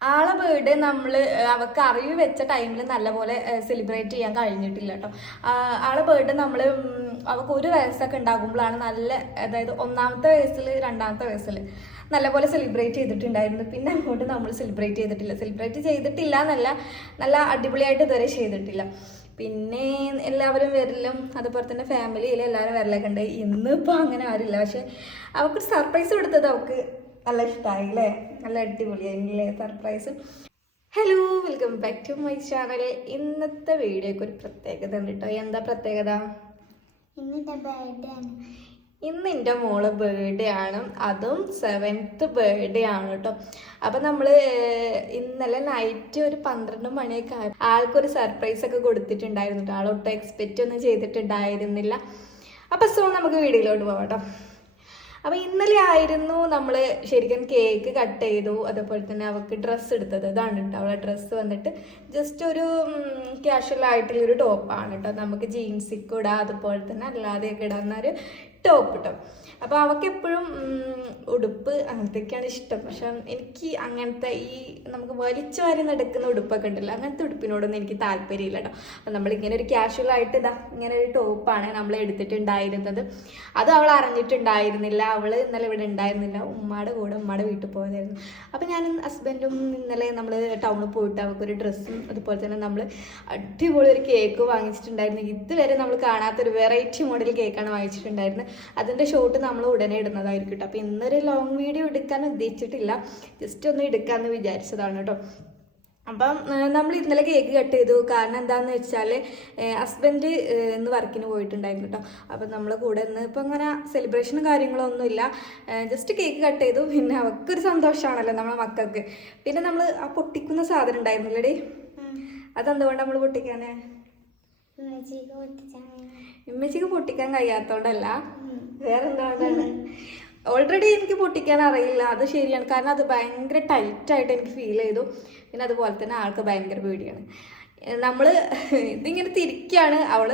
ആളെ ബർത്ത്ഡേ നമ്മൾ അവർക്ക് അറിവ് വെച്ച ടൈമിൽ നല്ലപോലെ സെലിബ്രേറ്റ് ചെയ്യാൻ കഴിഞ്ഞിട്ടില്ല കേട്ടോ. ആളെ ബർത്ത്ഡേ നമ്മൾ അവൾക്ക് 1 വയസ്സൊക്കെ ഉണ്ടാകുമ്പോഴാണ് നല്ല, അതായത് 1ാമത്തെ വയസ്സിൽ 2ാമത്തെ വയസ്സിൽ നല്ലപോലെ സെലിബ്രേറ്റ് ചെയ്തിട്ടുണ്ടായിരുന്നു. പിന്നെ അങ്ങോട്ട് നമ്മൾ സെലിബ്രേറ്റ് ചെയ്തിട്ടില്ല എന്നല്ല, നല്ല അടിപൊളിയായിട്ട് ഇതുവരെ ചെയ്തിട്ടില്ല. പിന്നെ എല്ലാവരും വരലും അതുപോലെ തന്നെ ഫാമിലിയിൽ എല്ലാവരും വരലൊക്കെ ഉണ്ട്. ഇന്നിപ്പോൾ അങ്ങനെ ആരില്ല. പക്ഷെ അവൾക്കൊരു സർപ്രൈസ് കൊടുത്തത് അവൾക്ക് നല്ല ഇഷ്ടമായി അല്ലേ, നല്ല അടിപൊളിയായില്ലേ surprise. Hello, welcome back to my channel. ഇന്നത്തെ വീഡിയോക്ക് ഒരു പ്രത്യേകത ഉണ്ട് കേട്ടോ. എന്താ പ്രത്യേകത? ഇന്ന് എൻ്റെ മോള് ബർത്ത്ഡേ ആണ്, അതും 7th ബർത്ത്ഡേ ആണ് കേട്ടോ. അപ്പം നമ്മൾ ഇന്നലെ നൈറ്റ് ഒരു 12 മണിയൊക്കെ ആൾക്കൊരു സർപ്രൈസ് ഒക്കെ കൊടുത്തിട്ടുണ്ടായിരുന്നു കേട്ടോ. ആളൊട്ടും എക്സ്പെക്റ്റ് ഒന്നും ചെയ്തിട്ടുണ്ടായിരുന്നില്ല. അപ്പം സോ നമുക്ക് വീഡിയോയിലോട്ട് പോകാം കേട്ടോ. അപ്പോൾ ഇന്നലെ ആയിരുന്നു നമ്മൾ ശരിക്കും കേക്ക് കട്ട് ചെയ്തു. അതുപോലെ തന്നെ അവൾക്ക് ഡ്രസ്സ് എടുത്തത്. ഇതാണ് കേട്ടോ അവളെ ഡ്രസ്സ് വന്നിട്ട് ജസ്റ്റ് ഒരു ക്യാഷ്വൽ ആയിട്ടുള്ളൊരു ടോപ്പാണ് കേട്ടോ. നമുക്ക് ജീൻസിക്ക് ഇടാം, അതുപോലെ തന്നെ അല്ലാതെയൊക്കെ ഇടാവുന്ന ഒരു ടോപ്പ് കേട്ടോ. അപ്പോൾ അവൾക്ക് എപ്പോഴും ഉടുപ്പ് അങ്ങനത്തെയൊക്കെയാണ് ഇഷ്ടം. പക്ഷെ എനിക്ക് അങ്ങനത്തെ ഈ നമുക്ക് വലിച്ചു വാരി നടക്കുന്ന ഉടുപ്പൊക്കെ ഉണ്ടല്ലോ, അങ്ങനത്തെ ഉടുപ്പിനോടൊന്നും എനിക്ക് താല്പര്യമില്ല കേട്ടോ. അപ്പം നമ്മളിങ്ങനെ ഒരു ക്യാഷ്വൽ ആയിട്ട് ഇങ്ങനെ ഒരു ടോപ്പാണ് നമ്മൾ എടുത്തിട്ടുണ്ടായിരുന്നത്. അത് അവൾ അറിഞ്ഞിട്ടുണ്ടായിരുന്നില്ല. അവൾ ഇന്നലെ ഇവിടെ ഉണ്ടായിരുന്നില്ല, ഉമ്മയുടെ വീട്ടിൽ പോയതായിരുന്നു. അപ്പം ഞാനും ഹസ്ബൻഡും ഇന്നലെ നമ്മൾ ടൗണിൽ പോയിട്ട് അവൾക്കൊരു ഡ്രസ്സും അതുപോലെ തന്നെ നമ്മൾ അടിപൊളി ഒരു കേക്ക് വാങ്ങിച്ചിട്ടുണ്ടായിരുന്നു. ഇതുവരെ നമ്മൾ കാണാത്തൊരു വെറൈറ്റി മോഡൽ കേക്കാണ് വാങ്ങിച്ചിട്ടുണ്ടായിരുന്നത്. അതിൻ്റെ ഷോട്ട് നമ്മൾ ഉടനെ ഇടുന്നതായിരിക്കും കേട്ടോ. അപ്പോൾ ഇന്നൊരു ലോങ് വീഡിയോ എടുക്കാൻ ഉദ്ദേശിച്ചിട്ടില്ല, ജസ്റ്റ് ഒന്ന് എടുക്കാമെന്ന് വിചാരിച്ചതാണ് കേട്ടോ. അപ്പം നമ്മൾ ഇന്നലെ കേക്ക് കട്ട് ചെയ്തു. കാരണം എന്താണെന്ന് വെച്ചാൽ ഹസ്ബൻഡ് ഇന്ന് വർക്കിന് പോയിട്ടുണ്ടായിരുന്നു കേട്ടോ. അപ്പം നമ്മൾ കൂടെ ഇന്ന് ഇപ്പം അങ്ങനെ സെലിബ്രേഷനും കാര്യങ്ങളൊന്നുമില്ല, ജസ്റ്റ് കേക്ക് കട്ട് ചെയ്തു. പിന്നെ അവർക്കൊരു സന്തോഷമാണല്ലോ നമ്മളെ മക്കൾക്ക്. പിന്നെ നമ്മൾ ആ പൊട്ടിക്കുന്ന സാധനം ഉണ്ടായിരുന്നില്ലടി, അതെന്തുകൊണ്ട് നമ്മൾ പൊട്ടിക്കാനേ? ഉമ്മച്ചിക്ക് പൊട്ടിക്കാൻ കഴിയാത്തോണ്ടല്ല, വേറെന്തുകൊണ്ടാണ്? ഓൾറെഡി എനിക്ക് പൊട്ടിക്കാൻ അറിയില്ല, അത് ശരിയാണ്. കാരണം അത് ഭയങ്കര ടൈറ്റായിട്ട് എനിക്ക് ഫീൽ ചെയ്തു. പിന്നെ അതുപോലെ തന്നെ ആൾക്ക് ഭയങ്കര പേടിയാണ്. നമ്മൾ ഇതിങ്ങനെ തിരിക്കുകയാണ്, അവൾ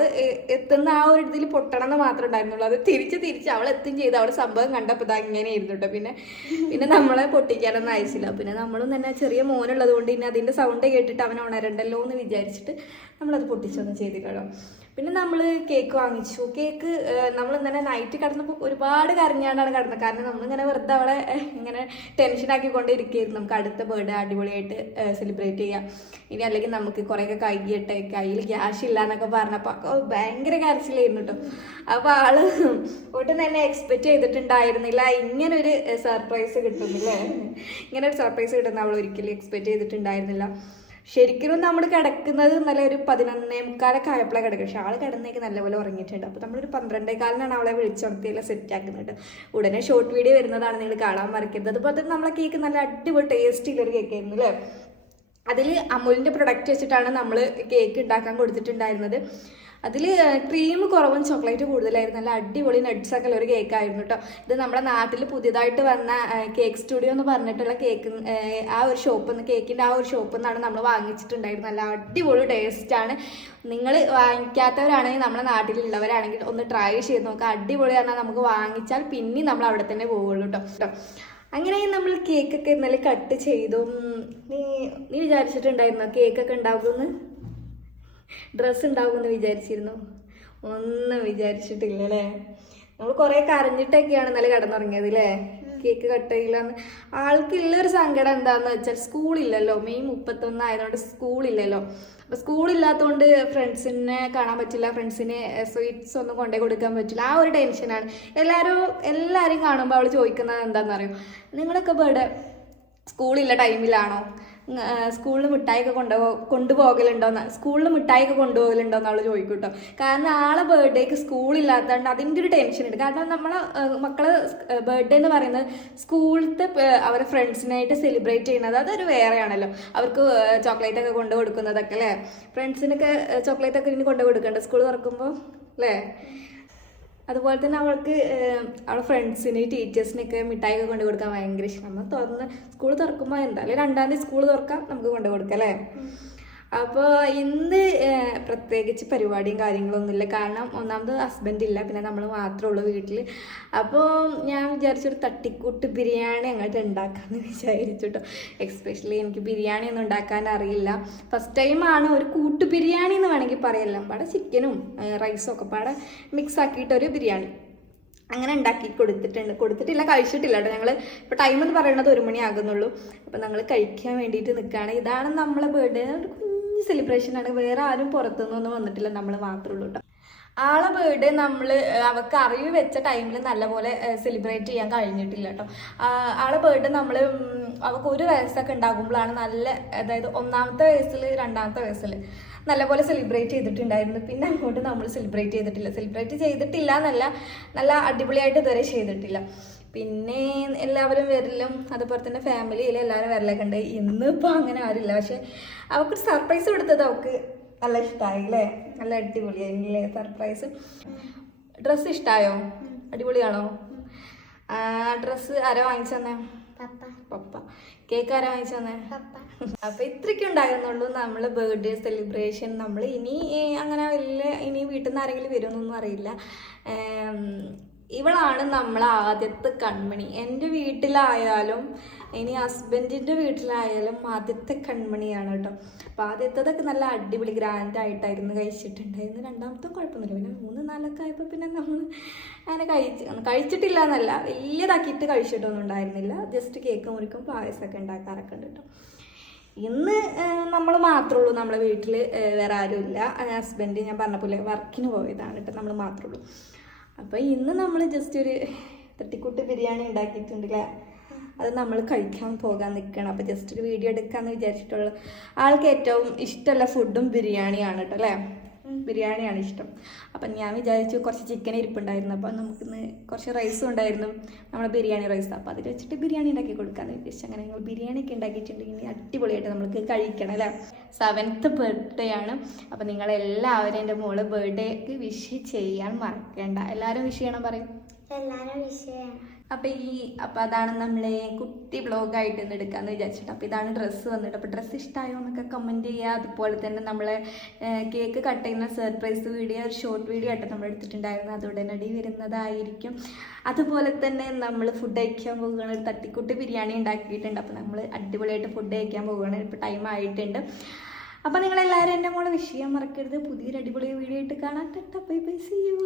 എത്തുന്ന ആ ഒരു ഇതിൽ പൊട്ടണം എന്ന് മാത്രമേ ഉണ്ടായിരുന്നുള്ളൂ. അത് തിരിച്ച് അവൾ എത്തും ചെയ്ത് അവൾ സംഭവം കണ്ടപ്പോൾ ഇതാ ഇങ്ങനെ ആയിരുന്നു കേട്ടോ. പിന്നെ നമ്മളെ പൊട്ടിക്കാനൊന്നും അയച്ചില്ല. പിന്നെ നമ്മളും തന്നെ ചെറിയ മോനുള്ളത് കൊണ്ട് പിന്നെ അതിൻ്റെ സൗണ്ട് കേട്ടിട്ട് അവൻ ഉണരണ്ടല്ലോ എന്ന് വിചാരിച്ചിട്ട് നമ്മളത് പൊട്ടിച്ചൊന്നും ചെയ്തില്ലല്ലോ. പിന്നെ നമ്മൾ കേക്ക് വാങ്ങിച്ചു. കേക്ക് നമ്മൾ ഇന്നലെ നൈറ്റ് കിടന്നപ്പോൾ ഒരുപാട് കരഞ്ഞാണ്ടാണ് കിടന്നത്. കാരണം നമ്മളിങ്ങനെ വെറുതെ അവളെ ഇങ്ങനെ ടെൻഷനാക്കിക്കൊണ്ടിരിക്കുകയായിരുന്നു. നമുക്ക് അടുത്ത ബർത്ത്ഡേ അടിപൊളിയായിട്ട് സെലിബ്രേറ്റ് ചെയ്യാം, ഇനി അല്ലെങ്കിൽ നമുക്ക് കുറേയൊക്കെ കൈയ്യട്ടെ, കയ്യിൽ ക്യാഷ് ഇല്ല എന്നൊക്കെ പറഞ്ഞപ്പോൾ ഭയങ്കര കരച്ചിലായിരുന്നു കേട്ടോ. അപ്പോൾ ആള് ഒട്ടും തന്നെ എക്സ്പെക്റ്റ് ചെയ്തിട്ടുണ്ടായിരുന്നില്ല ഇങ്ങനൊരു സർപ്രൈസ് കിട്ടുന്നില്ലേ. ഇങ്ങനെ ഒരു സർപ്രൈസ് കിട്ടുന്ന അവൾ ഒരിക്കലും എക്സ്പെക്റ്റ് ചെയ്തിട്ടുണ്ടായിരുന്നില്ല. ശരിക്കും നമ്മൾ കിടക്കുന്നത് നല്ല ഒരു 11:45 ആയപ്പോഴാണ് കിടക്കുക. പക്ഷെ ആൾ കിടന്നേക്ക് നല്ലപോലെ ഉറങ്ങിയിട്ടുണ്ട്. അപ്പോൾ നമ്മളൊരു 12:15 അവളെ വിളിച്ചുണർത്തിയെല്ലാം സെറ്റ് ആക്കുന്നുണ്ട്. ഉടനെ ഷോർട്ട് വീഡിയോ വരുന്നതാണ്, നിങ്ങൾ കാണാൻ മറക്കരുത്. അതുപോലെ തന്നെ നമ്മളെ കേക്ക് നല്ല അടിപൊളി ടേസ്റ്റിലൊരു കേക്ക് ആയിരുന്നു അല്ലേ. അതിൽ അമൂലിൻ്റെ പ്രൊഡക്റ്റ് വെച്ചിട്ടാണ് നമ്മൾ കേക്ക് ഉണ്ടാക്കാൻ കൊടുത്തിട്ടുണ്ടായിരുന്നത്. അതിൽ ക്രീം കുറവും ചോക്ലേറ്റ് കൂടുതലായിരുന്നു. നല്ല അടിപൊളി നട്ട്സൊക്കെ ഉള്ള ഒരു കേക്കായിരുന്നു കേട്ടോ. ഇത് നമ്മുടെ നാട്ടിൽ പുതിയതായിട്ട് വന്ന കേക്ക് സ്റ്റുഡിയോ എന്ന് പറഞ്ഞിട്ടുള്ള കേക്ക്, ആ ഒരു ഷോപ്പിൽ നിന്ന്, കേക്കിൻ്റെ ആ ഒരു ഷോപ്പിൽ നിന്നാണ് നമ്മൾ വാങ്ങിച്ചിട്ടുണ്ടായിരുന്നത്. നല്ല അടിപൊളി ടേസ്റ്റാണ്. നിങ്ങൾ വാങ്ങിക്കാത്തവരാണെങ്കിൽ നമ്മുടെ നാട്ടിലുള്ളവരാണെങ്കിൽ ഒന്ന് ട്രൈ ചെയ്ത് നോക്കുക. അടിപൊളി പറഞ്ഞാൽ നമുക്ക് വാങ്ങിച്ചാൽ പിന്നെ നമ്മൾ അവിടെ തന്നെ പോവുള്ളൂ കേട്ടോ. അങ്ങനെ നമ്മൾ കേക്കൊക്കെ ഇന്നലെ കട്ട് ചെയ്തു. നീ വിചാരിച്ചിട്ടുണ്ടായിരുന്നോ കേക്കൊക്കെ ഉണ്ടാകുമെന്ന്, ഡ്രസ്സ് ഉണ്ടാകുമെന്ന് വിചാരിച്ചിരുന്നു? ഒന്നും വിചാരിച്ചിട്ടില്ല അല്ലേ. നമ്മൾ കുറേ കരഞ്ഞിട്ടൊക്കെയാണ് ഇന്നലെ കിടന്നുറങ്ങിയത് അല്ലേ, കേക്ക് കട്ട് ചെയ്യില്ലെന്ന്. ആൾക്കുള്ളൊരു സങ്കടം എന്താണെന്ന് വെച്ചാൽ സ്കൂളില്ലല്ലോ, മെയ് 31 ആയതുകൊണ്ട് സ്കൂളില്ലല്ലോ. അപ്പോൾ സ്കൂളില്ലാത്തതുകൊണ്ട് ഫ്രണ്ട്സിനെ കാണാൻ പറ്റില്ല, ഫ്രണ്ട്സിന് സ്വീറ്റ്സ് ഒന്നും കൊണ്ടേ കൊടുക്കാൻ പറ്റില്ല. ആ ഒരു ടെൻഷനാണ്. എല്ലാവരും കാണുമ്പോൾ അവൾ ചോദിക്കുന്നത് എന്താണെന്നറിയോ, നിങ്ങളൊക്കെ ബർത്ത്ഡേ സ്കൂളില്ല ടൈമിലാണോ, സ്കൂളിൽ മിഠായിയൊക്കെ കൊണ്ടുപോകലുണ്ടോയെന്ന് അവൾ ചോദിക്കും കേട്ടോ. കാരണം ആളെ ബർത്ത്ഡേക്ക് സ്കൂളില്ലാത്തതുകൊണ്ട് അതിൻ്റെ ഒരു ടെൻഷൻ ഉണ്ട്. കാരണം നമ്മളെ മക്കളെ ബർത്ത്ഡേ എന്ന് പറയുന്നത് സ്കൂളിലത്തെ അവരെ ഫ്രണ്ട്സിനായിട്ട് സെലിബ്രേറ്റ് ചെയ്യുന്നത് അതൊരു വേറെയാണല്ലോ. അവർക്ക് ചോക്ലേറ്റൊക്കെ കൊണ്ടു കൊടുക്കുന്നതൊക്കെ അല്ലേ, ഫ്രണ്ട്സിനൊക്കെ ചോക്ലേറ്റൊക്കെ ഇനി കൊണ്ടു കൊടുക്കണ്ടേ സ്കൂൾ തുറക്കുമ്പോൾ അല്ലേ. അതുപോലെ തന്നെ അവൾക്ക് അവളെ ഫ്രണ്ട്സിന് ടീച്ചേഴ്സിനൊക്കെ മിഠായിയൊക്കെ കൊണ്ട് കൊടുക്കാൻ ഭയങ്കര ഇഷ്ടം. നമ്മൾ സ്കൂൾ തുറക്കുമ്പോൾ എന്തായാലും 2ാം തീയതി സ്കൂൾ തുറക്കാം, നമുക്ക് കൊണ്ട് കൊടുക്കാം അല്ലേ. അപ്പോൾ ഇന്ന് പ്രത്യേകിച്ച് പരിപാടിയും കാര്യങ്ങളൊന്നുമില്ല. കാരണം ഒന്നാമത് ഹസ്ബൻഡ് ഇല്ല, പിന്നെ നമ്മൾ മാത്രമേ ഉള്ളൂ വീട്ടിൽ. അപ്പോൾ ഞാൻ വിചാരിച്ചൊരു തട്ടിക്കൂട്ട് ബിരിയാണി അങ്ങോട്ട് ഉണ്ടാക്കാമെന്ന് വിചാരിച്ചു കേട്ടോ. എക്സ്പെഷ്യലി എനിക്ക് ബിരിയാണി ഒന്നും ഉണ്ടാക്കാൻ അറിയില്ല. ഫസ്റ്റ് ടൈമാണ് ഒരു കൂട്ട് ബിരിയാണി എന്ന് വേണമെങ്കിൽ പറയാം. പാടെ ചിക്കനും റൈസും ഒക്കെ പാടെ മിക്സ് ആക്കിയിട്ടൊരു ബിരിയാണി അങ്ങനെ ഉണ്ടാക്കി കൊടുത്തിട്ടില്ല, കഴിച്ചിട്ടില്ല കേട്ടോ. ഞങ്ങൾ ഇപ്പോൾ ടൈം എന്ന് പറയുന്നത് 1 മണി ആകുന്നുള്ളൂ. അപ്പോൾ ഞങ്ങൾ കഴിക്കാൻ വേണ്ടിയിട്ട് നിൽക്കുകയാണ്. ഇതാണ് നമ്മളെ ബർത്ത്ഡേ, ഒരു കുഞ്ഞ് സെലിബ്രേഷനാണ്. വേറെ ആരും പുറത്തുനിന്നൊന്നും വന്നിട്ടില്ല, നമ്മൾ മാത്രമേ ഉള്ളൂ കേട്ടോ. ആളെ ബർത്ത്ഡേ നമ്മൾ അവൾക്ക് അറിവ് വെച്ച ടൈമിൽ നല്ലപോലെ സെലിബ്രേറ്റ് ചെയ്യാൻ കഴിഞ്ഞിട്ടില്ല കേട്ടോ. ആളെ ബർത്ത്ഡേ നമ്മൾ അവൾക്ക് 1 വയസ്സൊക്കെ ഉണ്ടാകുമ്പോഴാണ് അതായത് 1ാമത്തെ വയസ്സിൽ 2ാമത്തെ വയസ്സിൽ നല്ലപോലെ സെലിബ്രേറ്റ് ചെയ്തിട്ടുണ്ടായിരുന്നു. പിന്നെ അങ്ങോട്ട് നമ്മൾ സെലിബ്രേറ്റ് ചെയ്തിട്ടില്ല എന്നല്ല, നല്ല അടിപൊളിയായിട്ട് ഇതുവരെ ചെയ്തിട്ടില്ല. പിന്നെ എല്ലാവരും വരലും അതുപോലെ തന്നെ ഫാമിലിയിൽ എല്ലാവരും വരലൊക്കെ ഉണ്ട്. ഇന്നിപ്പോൾ അങ്ങനെ ആരില്ല. പക്ഷെ അവൾക്കൊരു സർപ്രൈസ് കൊടുത്തത് അവൾക്ക് നല്ല ഇഷ്ടമായി അല്ലേ, നല്ല അടിപൊളിയായില്ലേ സർപ്രൈസ്. ഡ്രസ്സ് ഇഷ്ടമായോ? അടിപൊളിയാണോ? ഡ്രസ്സ് ആരാ വാങ്ങിച്ചു തന്നെ? പപ്പ. കേക്ക് ആരാ വാങ്ങിച്ചു തന്നെ? അപ്പൊ ഇത്രയ്ക്ക് ഉണ്ടായിരുന്നുള്ളൂ നമ്മള് ബർത്ത്ഡേ സെലിബ്രേഷൻ. നമ്മൾ ഇനി അങ്ങനെ ഇനി വീട്ടിൽ നിന്ന് ആരെങ്കിലും വരുമെന്നൊന്നും അറിയില്ല. ഇവളാണ് നമ്മളെ ആദ്യത്തെ കൺമണി. എൻ്റെ വീട്ടിലായാലും ഇനി ഹസ്ബൻഡിൻ്റെ വീട്ടിലായാലും ആദ്യത്തെ കൺമണിയാണ് കേട്ടോ. അപ്പോൾ ആദ്യത്തതൊക്കെ നല്ല അടിപൊളി ഗ്രാൻഡായിട്ടായിരുന്നു കഴിച്ചിട്ടുണ്ടായിരുന്നു. 2ാമത്തും കുഴപ്പമൊന്നുമില്ല. പിന്നെ 3, 4 ആയപ്പോൾ പിന്നെ നമ്മൾ അങ്ങനെ കഴിച്ചിട്ടില്ല എന്നല്ല, വലിയതാക്കിയിട്ട് കഴിച്ചിട്ടൊന്നും ഉണ്ടായിരുന്നില്ല. ജസ്റ്റ് കേക്ക് മുറിക്കും പായസമൊക്കെ ഉണ്ടാക്കാറൊക്കെ ഉണ്ട് കേട്ടോ. ഇന്ന് നമ്മൾ മാത്രമേ ഉള്ളൂ നമ്മളെ വീട്ടിൽ, വേറെ ആരുമില്ല. ഹസ്ബൻഡ് ഞാൻ പറഞ്ഞ പോലെ വർക്കിന് പോയതാണ് കേട്ടോ, നമ്മൾ മാത്രമേ ഉള്ളൂ. അപ്പോൾ ഇന്ന് നമ്മൾ ജസ്റ്റ് ഒരു തട്ടിക്കൂട്ട് ബിരിയാണി ഉണ്ടാക്കിയിട്ടുണ്ടല്ലേ, അത് നമ്മൾ കഴിക്കാൻ പോകാൻ നിൽക്കണം. അപ്പോൾ ജസ്റ്റ് ഒരു വീഡിയോ എടുക്കാമെന്ന് വിചാരിച്ചിട്ടുള്ളൂ. ആൾക്ക് ഏറ്റവും ഇഷ്ടമുള്ള ഫുഡും ബിരിയാണിയാണ് കേട്ടോ അല്ലേ, ബിരിയാണിയാണ് ഇഷ്ടം. അപ്പം ഞാൻ വിചാരിച്ചു കുറച്ച് ചിക്കൻ ഇരിപ്പുണ്ടായിരുന്നു, അപ്പോൾ നമുക്കിന്ന് കുറച്ച് റൈസും ഉണ്ടായിരുന്നു, നമ്മുടെ ബിരിയാണി റൈസ്. അപ്പോൾ അതിൽ വെച്ചിട്ട് ബിരിയാണി ഉണ്ടാക്കി കൊടുക്കാമെന്ന് വിചാരിച്ചു. അങ്ങനെ ഞങ്ങൾ ബിരിയാണിയൊക്കെ ഉണ്ടാക്കിയിട്ടുണ്ടെങ്കിൽ അടിപൊളിയായിട്ട് നമുക്ക് കഴിക്കണം അല്ലേ. 7th ബർത്ത്ഡേ ആണ്. അപ്പോൾ നിങ്ങളെല്ലാവരും എൻ്റെ മോള് ബർത്ത്ഡേക്ക് വിഷ് ചെയ്യാൻ മറക്കേണ്ട. എല്ലാവരും വിഷ് ചെയ്യണം പറയും. എല്ലാവരും വിഷ് ചെയ്യണം. അപ്പോൾ അതാണ് നമ്മളെ കുട്ടി വ്ളോഗായിട്ട് ഇന്ന് എടുക്കാമെന്ന് വിചാരിച്ചിട്ട്. അപ്പോൾ ഇതാണ് ഡ്രസ്സ് വന്നിട്ട്. അപ്പോൾ ഡ്രസ്സ് ഇഷ്ടമായോ എന്നൊക്കെ കമൻറ്റ് ചെയ്യുക. അതുപോലെ തന്നെ നമ്മളെ കേക്ക് കട്ട് ചെയ്യുന്ന സർപ്രൈസ് വീഡിയോ, ഒരു ഷോർട്ട് വീഡിയോ ആയിട്ട് നമ്മൾ എടുത്തിട്ടുണ്ടായിരുന്നു, അത് ഉടനടി വരുന്നതായിരിക്കും. അതുപോലെ തന്നെ നമ്മൾ ഫുഡ് കഴിക്കാൻ പോകുകയാണ്. ഒരു തട്ടിക്കൂട്ട് ബിരിയാണി ഉണ്ടാക്കിയിട്ടുണ്ട്. അപ്പോൾ നമ്മൾ അടിപൊളിയായിട്ട് ഫുഡ് കഴിക്കാൻ പോകുകയാണ്. ഇപ്പോൾ ടൈം ആയിട്ടുണ്ട്. അപ്പോൾ നിങ്ങളെല്ലാവരും എൻ്റെ മോളെ വിഷ് ചെയ്യാൻ മറക്കരുത്. പുതിയൊരു അടിപൊളി വീഡിയോ ആയിട്ട് കാണാം. Bye bye, see U.